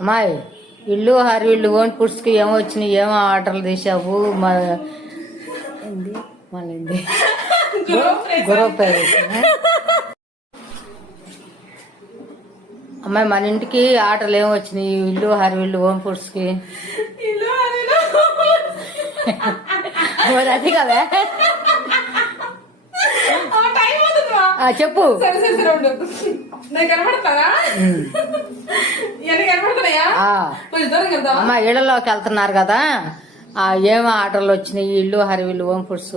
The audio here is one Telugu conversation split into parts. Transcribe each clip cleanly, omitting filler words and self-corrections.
అమ్మాయి ఇల్లు హరివిల్లు ఓన్ ఫుడ్స్కి ఏమో వచ్చినాయి, ఏమో ఆర్డర్లు తీసావు మళ్ళీ గృహప్రవేశం. అమ్మాయి మన ఇంటికి ఆర్డర్లు ఏమో వచ్చినాయి ఇల్లు హరివిల్లు హోమ్ ఫుడ్స్కి. అది కదా చెప్పు. అమ్మా ఇళ్లలోకి వెళ్తున్నారు కదా, ఏమో ఆర్డర్లు వచ్చినాయి ఇల్లు హరివిల్లు హోమ్ ఫుడ్స్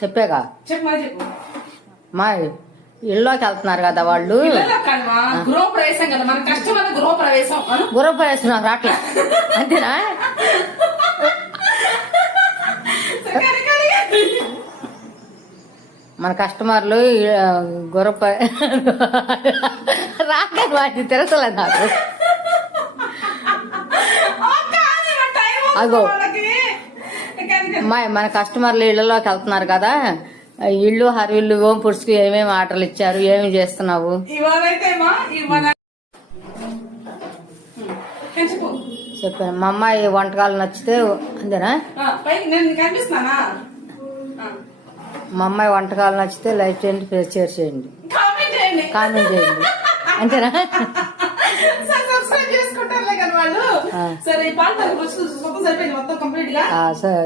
చెప్పాగా. మా ఇళ్ళలోకి వెళ్తున్నారు కదా వాళ్ళు, గృహప్రవేశం నాకు రాట్లా అంతేనా? మన కస్టమర్లు రాక వాటిని తిరగలే నాకు. అగో మన కస్టమర్లు ఇళ్లలోకి వెళ్తున్నారు కదా, ఇల్లు హరివిల్లు హోమ్ ఫుడ్స్ కి ఏమేమి ఆర్డర్లు ఇచ్చారు, ఏమి చేస్తున్నావు చెప్పాను. మా అమ్మాయి వంటకాలు నచ్చితే అంతేనా? మా అమ్మాయి వంటకాలు నచ్చితే లైక్ చేయండి, షేర్ చేయండి, కామెంట్ చేయండి అంతేనా?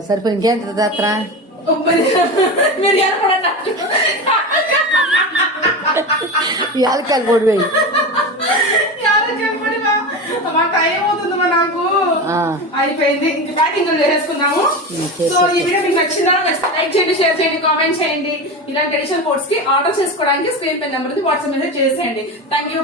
సరిపోయి ఇంకేం తెత్తా యాలకాయలు పొడి వేయి. నాకు అయిపోయింది, ఇంకా ప్యాకింగ్ చేసుకున్నాము. సో ఈ వీడియో మీకు నచ్చిందా? లైక్ చేయండి, షేర్ చేయండి, కామెంట్ చేయండి. ఇలాంటి ట్రెడిషనల్ ఫుడ్స్ కి ఆర్డర్ చేసుకోవడానికి స్క్రీన్ పై నెంబర్ వాట్సాప్ మెసేజ్ చేసేయండి. Thank you.